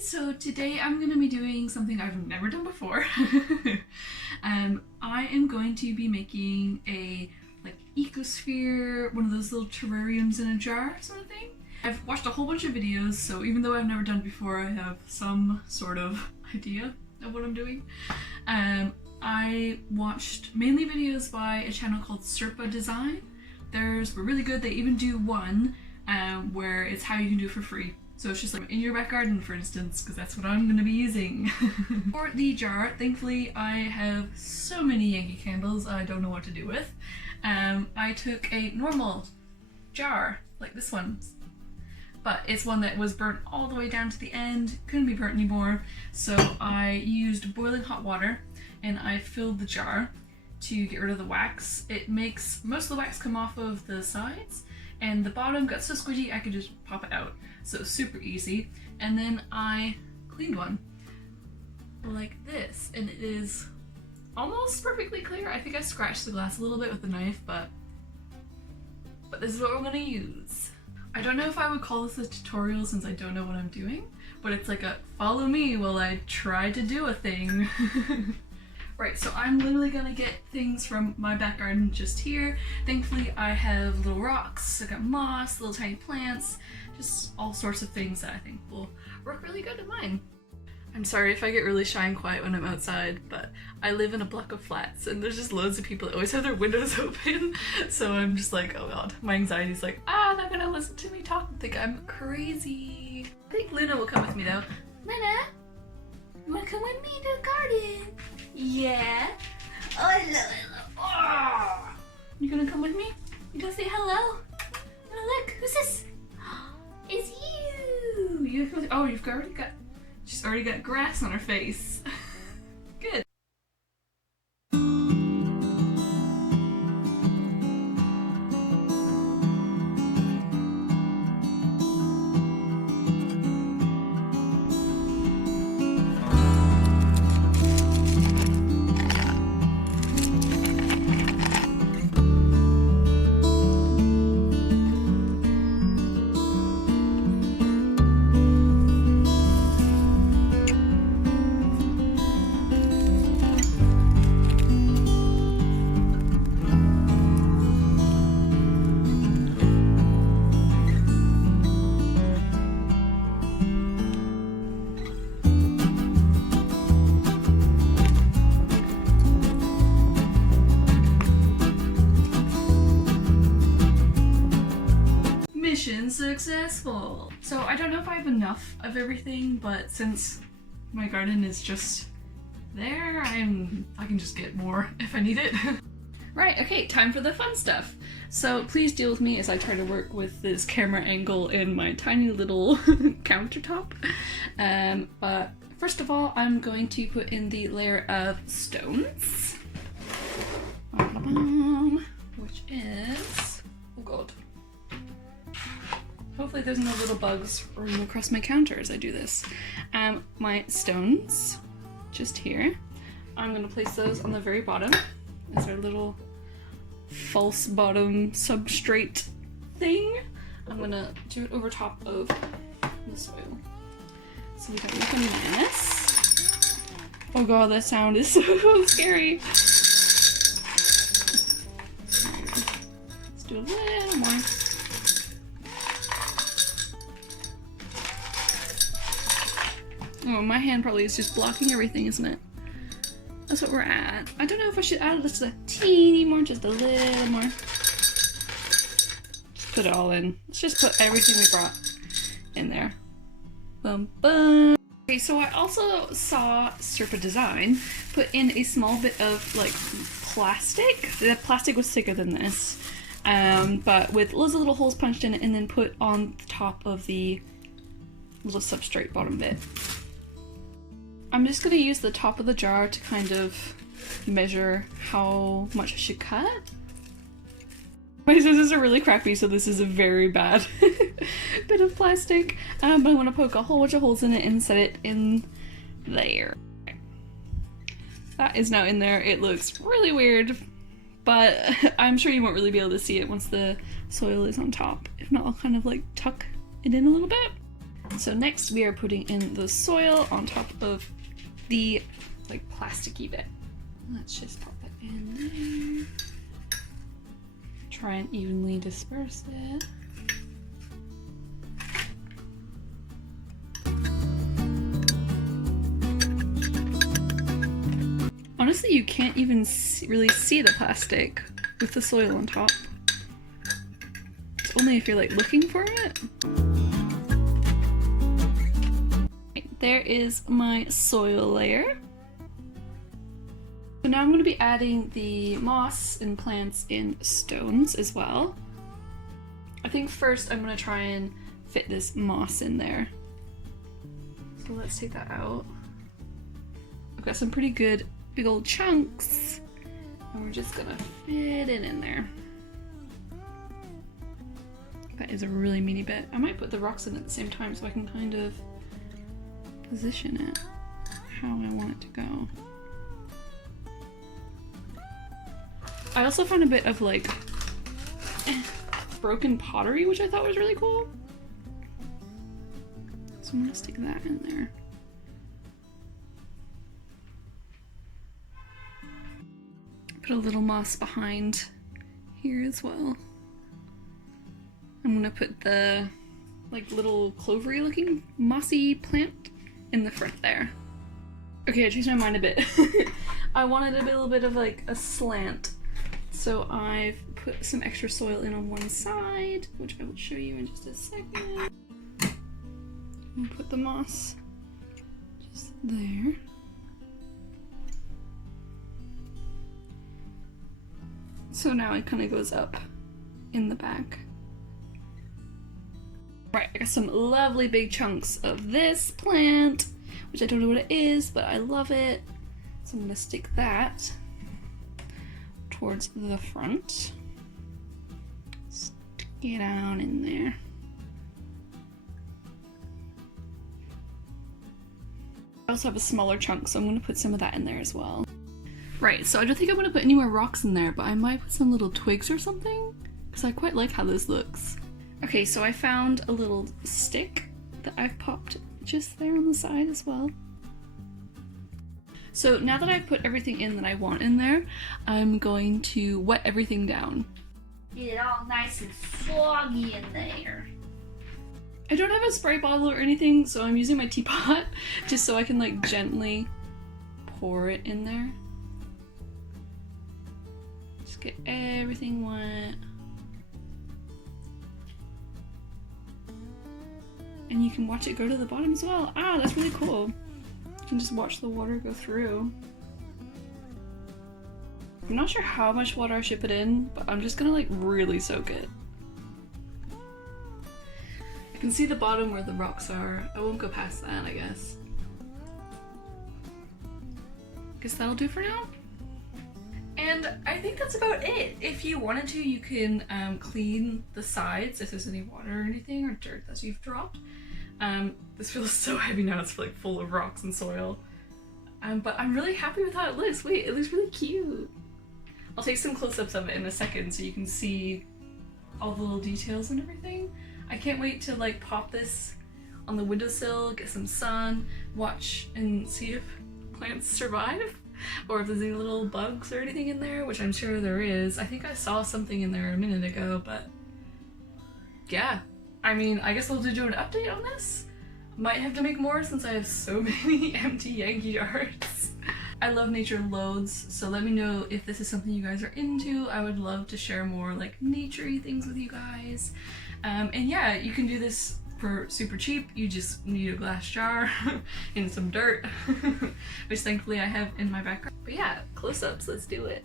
So today I'm going to be doing something I've never done before. I am going to be making a ecosphere, one of those little terrariums in a jar sort of thing. I've watched a whole bunch of videos, so even though I've never done it before, I have some sort of idea of what I'm doing. I watched mainly videos by a channel called Serpa Design. Theirs were really good. They even do one where it's how you can do it for free. So it's just like in your back garden, for instance, because that's what I'm going to be using. For the jar, thankfully I have so many Yankee candles I don't know what to do with. I took a normal jar, like this one, but it's one that was burnt all the way down to the end, couldn't be burnt anymore, so I used boiling hot water and I filled the jar to get rid of the wax. It makes most of the wax come off of the sides, and the bottom got so squishy I could just pop it out. So super easy. And then I cleaned one like this, and it is almost perfectly clear. I think I scratched the glass a little bit with the knife, but this is what we're gonna use. I don't know if I would call this a tutorial since I don't know what I'm doing, but it's like a follow me while I try to do a thing. Right, so I'm literally gonna get things from my back garden just here. Thankfully I have little rocks, I got moss, little tiny plants, just all sorts of things that I think will work really good in mine. I'm sorry if I get really shy and quiet when I'm outside, but I live in a block of flats and there's just loads of people that always have their windows open. So I'm just like, oh god, my anxiety's like, they're gonna listen to me talk and think I'm crazy. I think Luna will come with me though. Luna, you wanna come with me to the garden? Yeah. Oh, hello. Oh. You gonna come with me? You gonna say hello? Oh, look, who's this? It's you. She's already got grass on her face. Good. Mission successful! So I don't know if I have enough of everything, but since my garden is just there, I can just get more if I need it. Right, okay, time for the fun stuff. So please deal with me as I try to work with this camera angle in my tiny little countertop. But first of all, I'm going to put in the layer of stones, which is, oh god. Hopefully there's no little bugs running across my counter as I do this. My stones, just here. I'm gonna place those on the very bottom as our little false bottom substrate thing. I'm gonna do it over top of the soil. So we don't make a mess. Oh god, that sound is so scary. Let's do a little more. Oh, my hand probably is just blocking everything, isn't it? That's what we're at. I don't know if I should add just a teeny more, just a little more. Just put it all in. Let's just put everything we brought in there. Bum bum. Okay, so I also saw Serpa Design put in a small bit of plastic. The plastic was thicker than this, but with loads of little holes punched in it, and then put on the top of the little substrate bottom bit. I'm just going to use the top of the jar to kind of measure how much I should cut. My scissors are really crappy, so this is a very bad bit of plastic. But I'm going to poke a whole bunch of holes in it and set it in there. That is now in there. It looks really weird, but I'm sure you won't really be able to see it once the soil is on top. If not, I'll kind of tuck it in a little bit. So next we are putting in the soil on top of the like plasticky bit. Let's just pop that in there. Try and evenly disperse it. Honestly, you can't even really see the plastic with the soil on top. It's only if you're like looking for it. There is my soil layer. So now I'm going to be adding the moss and plants in stones as well. I think first I'm going to try and fit this moss in there. So let's take that out. I've got some pretty good big old chunks, and we're just gonna fit it in there. That is a really meaty bit. I might put the rocks in at the same time so I can kind of position it how I want it to go. I also found a bit of like broken pottery, which I thought was really cool. So I'm gonna stick that in there. Put a little moss behind here as well. I'm gonna put the like little clovery looking mossy plant in the front there. Okay, I changed my mind a bit. I wanted a little bit of like a slant. So I've put some extra soil in on one side, which I will show you in just a second. And put the moss just there. So now it kind of goes up in the back. Right, I got some lovely big chunks of this plant, which I don't know what it is, but I love it. So I'm gonna stick that towards the front. Stick it down in there. I also have a smaller chunk, so I'm gonna put some of that in there as well. Right, so I don't think I'm gonna put any more rocks in there, but I might put some little twigs or something, because I quite like how this looks. Okay, so I found a little stick that I've popped just there on the side as well. So now that I've put everything in that I want in there, I'm going to wet everything down. Get it all nice and soggy in there. I don't have a spray bottle or anything, so I'm using my teapot just so I can like gently pour it in there. Just get everything wet. And you can watch it go to the bottom as well. Ah, that's really cool. You can just watch the water go through. I'm not sure how much water I should put in, but I'm just gonna like really soak it. I can see the bottom where the rocks are. I won't go past that, I guess. Guess that'll do for now. And I think that's about it. If you wanted to, you can clean the sides if there's any water or anything or dirt that you've dropped. This feels so heavy now, it's like full of rocks and soil. But I'm really happy with how it looks. Wait, it looks really cute. I'll take some close-ups of it in a second so you can see all the little details and everything. I can't wait to like pop this on the windowsill, get some sun, watch and see if plants survive. Or if there's any little bugs or anything in there, which I'm sure there is. I think I saw something in there a minute ago, but yeah. I mean, I guess I'll do an update on this. Might have to make more since I have so many empty Yankee jars. I love nature loads, so let me know if this is something you guys are into. I would love to share more like nature-y things with you guys. And yeah, you can do this for super cheap. You just need a glass jar and some dirt, which thankfully I have in my background. But yeah, close-ups, let's do it.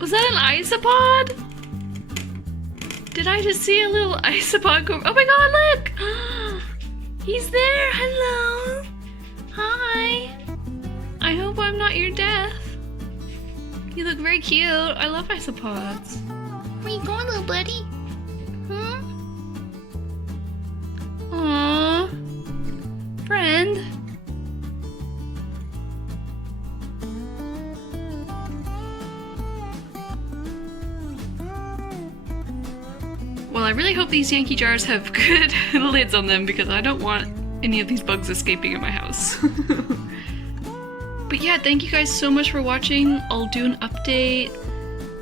Was that an isopod? Did I just see a little isopod go? Oh my god, look! He's there! Hello! Hi! I hope I'm not your death. You look very cute. I love isopods. Where you going, little buddy? Well, I really hope these Yankee jars have good lids on them because I don't want any of these bugs escaping in my house. But yeah, thank you guys so much for watching. I'll do an update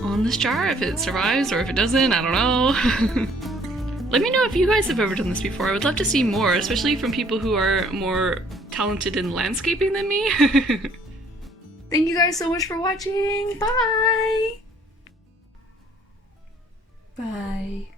on this jar if it survives or if it doesn't, I don't know. Let me know if you guys have ever done this before. I would love to see more, especially from people who are more talented in landscaping than me. Thank you guys so much for watching. Bye! Bye.